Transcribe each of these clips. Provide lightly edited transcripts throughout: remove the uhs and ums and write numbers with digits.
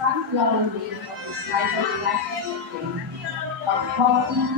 sunflower wing of the slider plastic thing of coffee.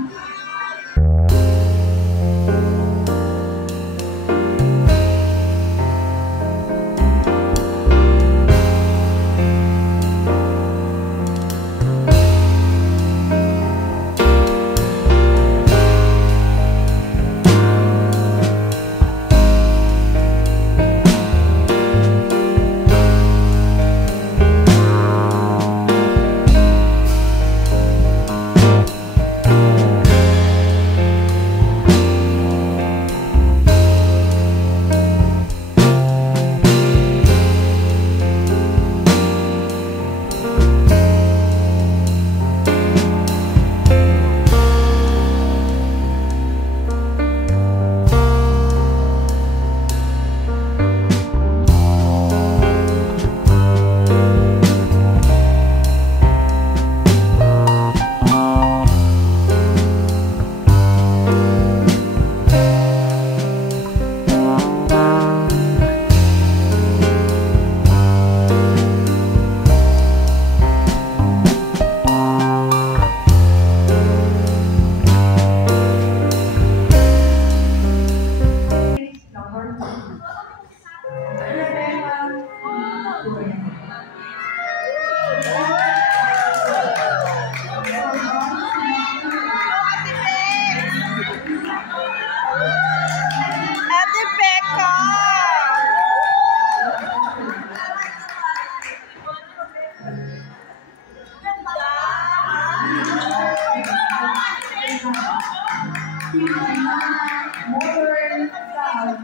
Modern sound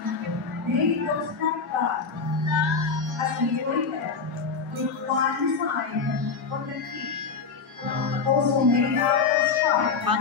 made of snapback as related with one design for the feet, also made out of straw.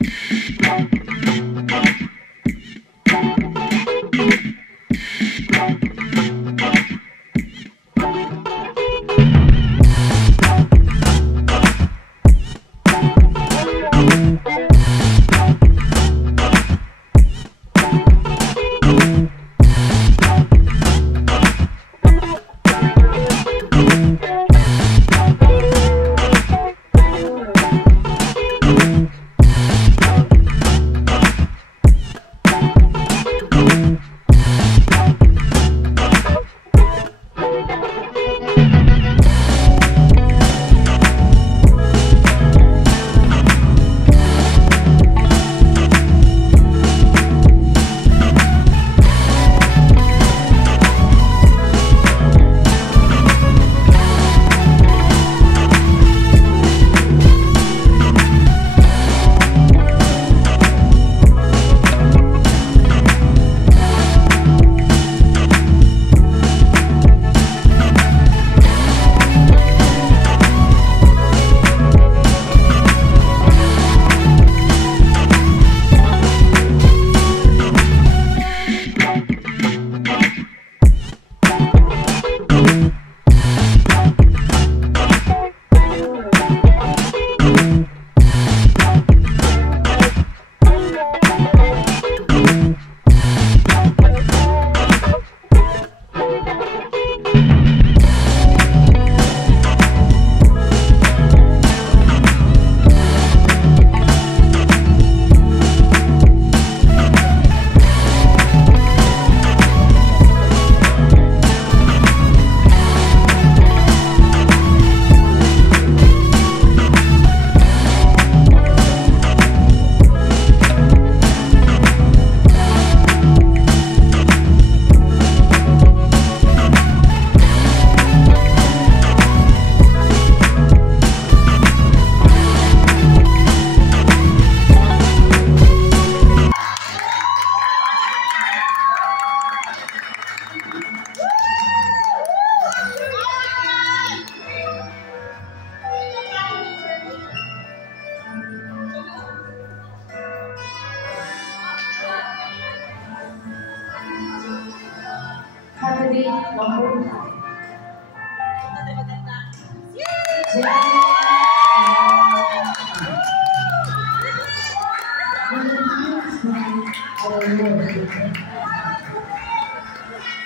Candidate number 9.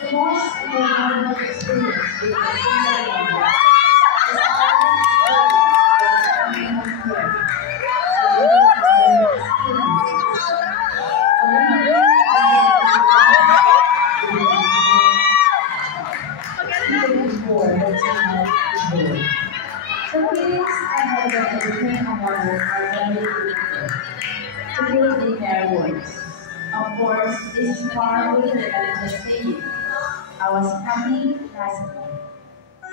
The most memorable experience and became a mother are very difficult to put in their words. Of course, this is far away than just saying, I was happy last week.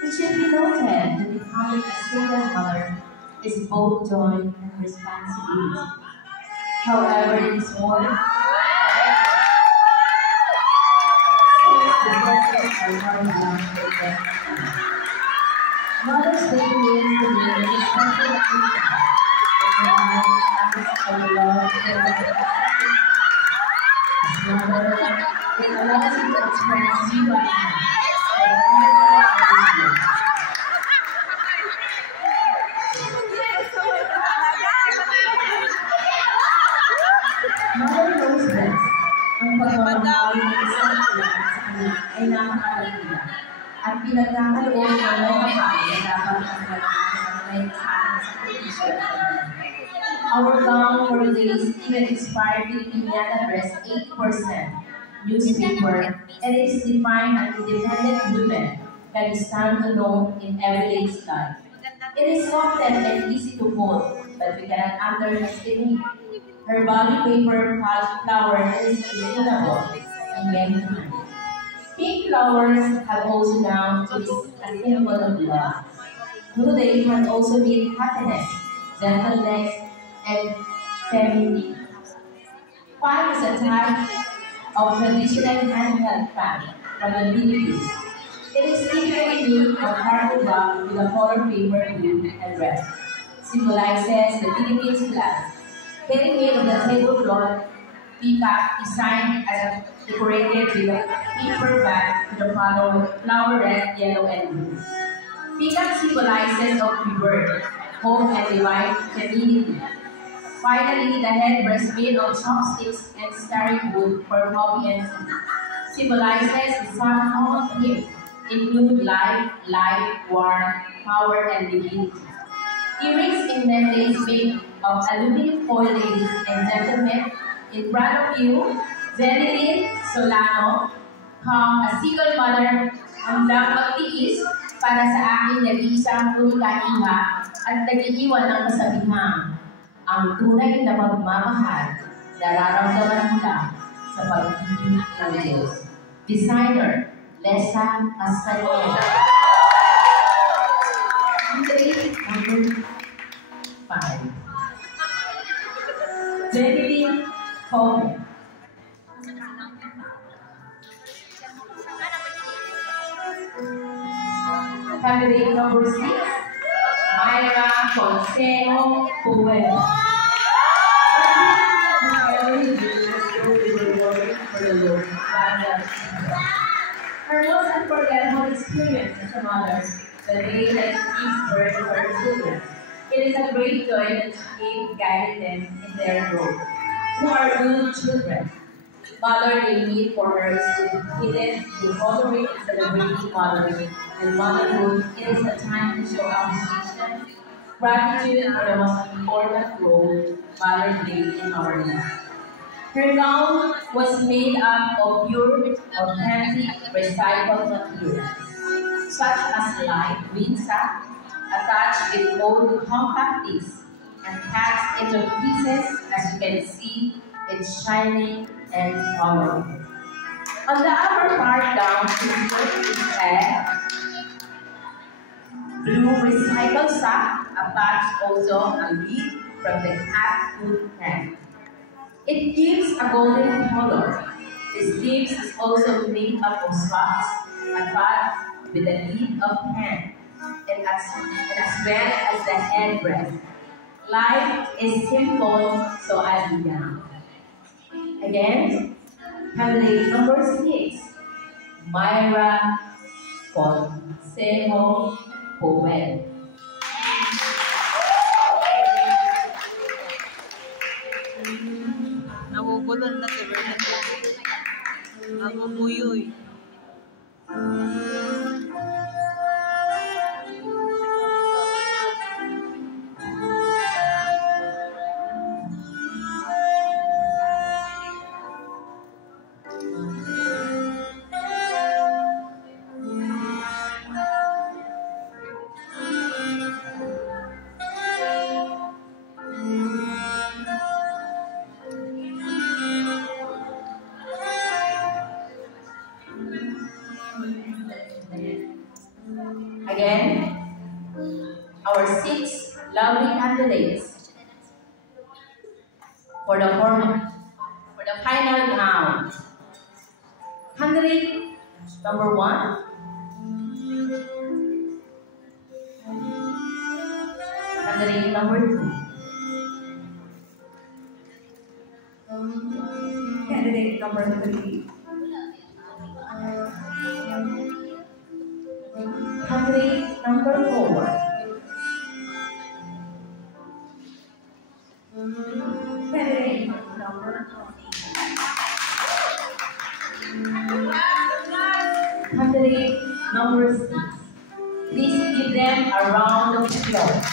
It should be noted that becoming a single mother is both joy and responsibility. However, it is more the blessings are more than the best. Mother's Day means to me a special occasion. It reminds us of the love as mother. It allows you to express you and Mother knows best. Ang pagmamahal ng isang ina sa anak ay napakalaga at pinagkakaloob ng mga babae na dapat ang kailangan sa tradisyon. Our gown for the days even inspired Filipiniana Press 8% newspaper, and it is defined as independent women can stand alone in everyday's life. It is often and easy to hold, but we cannot underestimate her body paper flower is reasonable in many times. Pink flowers have also now to be a symbol of love. Blue days can also mean happiness, gentleness, and femininity. Fan is a type of traditional handheld fan from the Philippines. It is typically made of cardboard box with a color paper blue and red. Symbolizes the Philippines flag. Getting made of the tablecloth peacock designed as a decorated with a paper bag with a flower red, yellow, and blue. Peacock symbolizes of rebirth, hope, and divine femininity. Finally, the headdress made of chopsticks and starry wood for hobby and food symbolizes the sun of him, include life, warmth, power, and divinity. Earrings in necklace made of aluminum foil, ladies and gentlemen. In front of you, Zeneline Solano, a single mother, handang magtiis para sa aking nag-iisang unika-iha at nag-iiwan ng kasabihan. Ang tunay na pagmamahal, nararamdaman mo lang sa pag-ibig ng Diyos. Designer, Lesa Castaneda. Grade number 5. Zeneline Coleman. Candidate number 6, Myra Consejo Puel. Her most unforgettable experience as a mother, the day that she gives birth to her children. It is a great joy that she gave guiding them in their growth. Who are good children? Motherly need for her is hidden to honoring and celebrating motherhood and motherhood. It is a time to show appreciation, gratitude for the most important role mother played in our lives. Her gown was made up of pure, authentic, recycled materials, such as light green sack, attached with old compact discs, and cast into pieces. As you can see, it's shining and colorful. On the upper part down to the head, blue recycled sack attached also a lid from the cat food can. It gives a golden color. The sleeves is also made up of spots attached with a lid of can, and as well as the headdress. Life is simple, so as we down. Again, candidate number 6, Myra Consejo Puel. Nabubulol na si Bernadette. Nabubuyoy. 6 lovely candidates for the final round. Candidate number 1. Candidate number 2. Candidate number 3. Candidate number 4. Candidate number 5. Candidate number 6. Please give them a round of applause.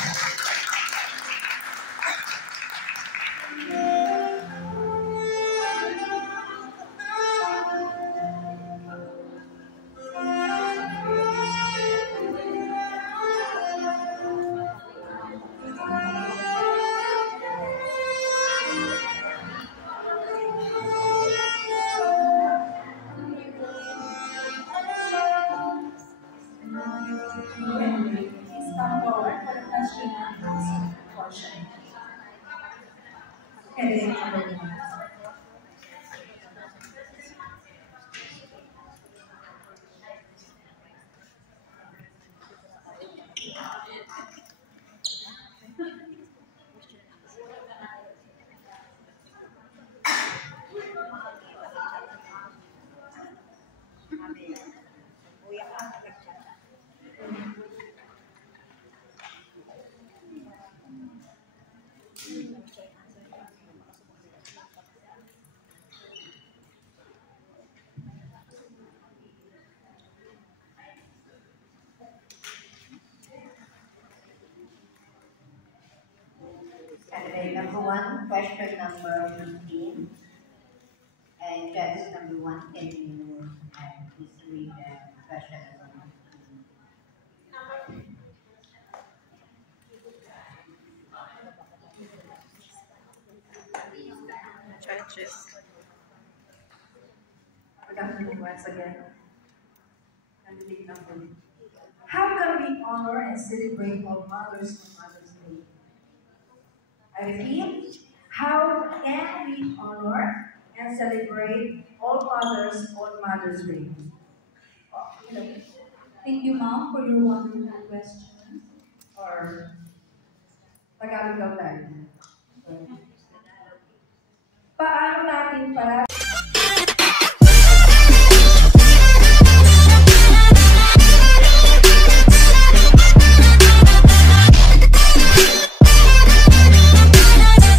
Candidate number 1, question number 15. And judge number 1, can you please read the question number 15? Judges. Good afternoon once again. Candidate number 1. How can we honor and celebrate all mothers on Mother's Day? I repeat, how can we honor and celebrate all mothers on Mother's Day? Thank you, Ma'am, for your wonderful question. Or Tagalog daw tayo. Paano natin para